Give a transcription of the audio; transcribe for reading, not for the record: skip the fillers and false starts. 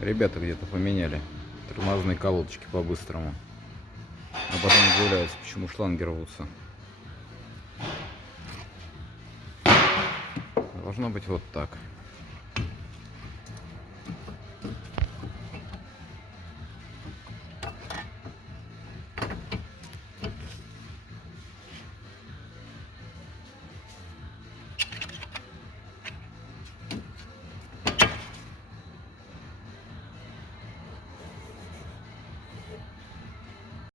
Ребята где-то поменяли тормозные колодочки по-быстрому. А потом удивляются, почему шланги рвутся. Должно быть вот так.